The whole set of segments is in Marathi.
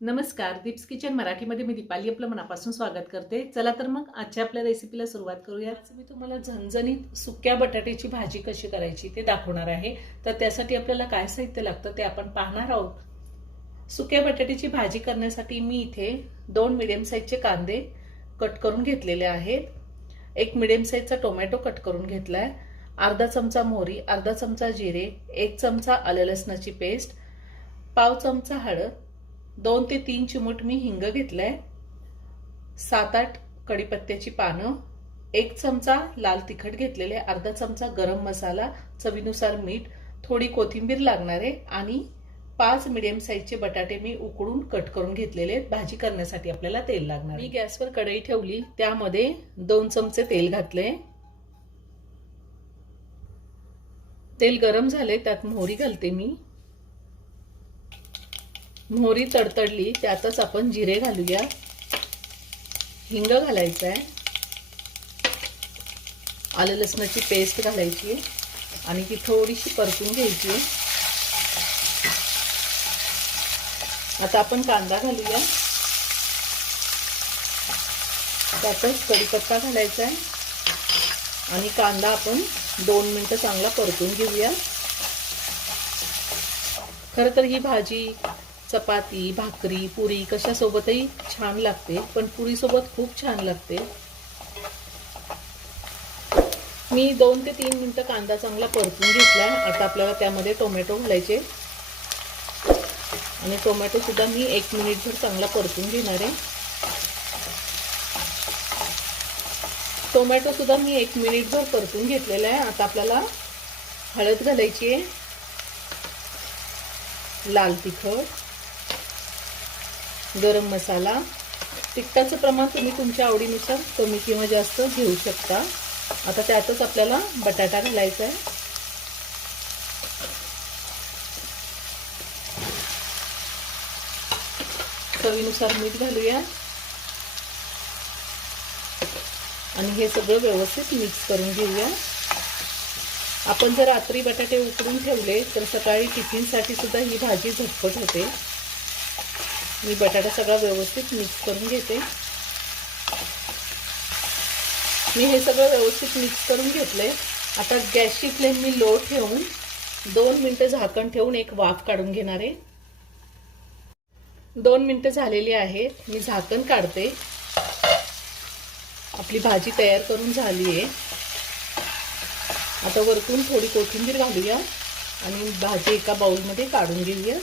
नमस्कार, दीप्स किचन मराठीमध्ये मी दीपाली आपलं मनापासून स्वागत करते। चला तर मग आजच्या आपल्या रेसिपीला सुरुवात करूया। आज मी तुम्हाला झणझणीत सुक्या बटाट्याची भाजी कशी करायची ते दाखवणार आहे। तर त्यासाठी आपल्याला काय साहित्य लागतं ते आपण पाहणार आहोत। सुक्या बटाट्याची भाजी करण्यासाठी मी इथे 2 मीडियम साईजचे कांदे कट करून घेतलेले आहेत। 1 मीडियम साईजचा टोमॅटो कट करून घेतलाय। अर्धा चमचा मोहरी, अर्धा चमचा जिरे, 1 चमचा आलं लसणाची पेस्ट, पाव चमचा हळद, 2 ते 3 चिमूट मी हिंग घेतलाय, 7-8 कढीपत्त्याची पानं, 1 चमचा लाल तिखट घेतलेले, अर्धा चमचा गरम मसाला, चवीनुसार मीठ, थोडी कोथिंबीर लागणार आहे आणि 5 मीडियम साईजचे बटाटे मी उकडून कट करून घेतलेले। भाजी करण्यासाठी आपल्याला तेल लागणार। मी गॅसवर कढई ठेवली, त्यामध्ये 2 चमचे तेल घातले। तेल गरम झाले, त्यात मोहरी घालते मी। मोहरी तडतडली, त्यातच आपण जिरे घालूया, हिंग घालायचं आहे, आलं लसणाची पेस्ट घालायची आणि ती थोडीशी परतून घ्यायची। आता आपण कांदा घालूया, त्यातच कढीपत्ता घालायचा आहे आणि कांदा आपण 2 मिनिटं चांगला परतून घेऊया। खरं तर ही भाजी चपाती, भाकरी, पुरी कशासोबतही छान लागते, पण पुरी सोबत खूप छान लागते। मी 2 ते 3 मिनिटं कांदा चांगला परतून घेतलाय। आता आपल्याला त्यामध्ये टोमॅटो घालायचे आणि टोमॅटो सुद्धा मी 1 मिनिटभर चांगला परतून घेणार आहे। टोमॅटो सुद्धा मी 1 मिनिटभर परतून घेतलेला आहे। आता आपल्याला हळद घालायची आहे, लाल तिखट, गरम मसाला, तिखटाचं प्रमाण तुम्ही तुमच्या आवडीनुसार कमी किंवा जास्त घेऊ शकता। आता त्यातच आपल्याला बटाटा घालायचा आहे, चवीनुसार मीठ घालूया आणि हे सगळं व्यवस्थित मिक्स करून घेऊया। आपण जर रात्री बटाटे उकडून ठेवले तर सकाळी टिफिनसाठी सुद्धा ही भाजी झटपट होते। मी बटाटा सगळा व्यवस्थित मिक्स करून घेते। मी हे सगळं व्यवस्थित मिक्स करून घेतले। आता गॅसची फ्लेम मी लो ठेवून 2 मिनिटं झाकण ठेवून एक वाफ काढून घेणार आहे। 2 मिनिटं झालेली आहेत, मी झाकण काढते। आपली भाजी तयार करून झाली आहे। आता वरतून थोडी कोथिंबीर घालूया आणि भाजी एका बाउलमध्ये काढून घेऊया।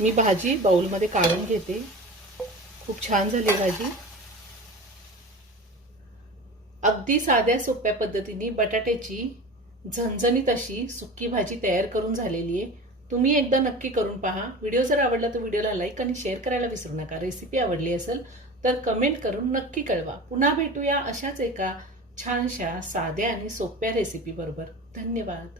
मी भाजी बाउलमध्ये काढून घेते। खूप छान झाली भाजी। अगदी साध्या सोप्या पद्धतीने बटाट्याची झणझणीत अशी सुकी भाजी तयार करून झालेली आहे। तुम्ही एकदा नक्की करून पहा। व्हिडिओ जर आवडला तर व्हिडिओला लाईक आणि शेअर करायला विसरू नका। रेसिपी आवडली असेल तर कमेंट करून नक्की कळवा। पुन्हा भेटूया अशाच एका छानशा साध्या आणि सोप्या रेसिपी बरोबर। धन्यवाद।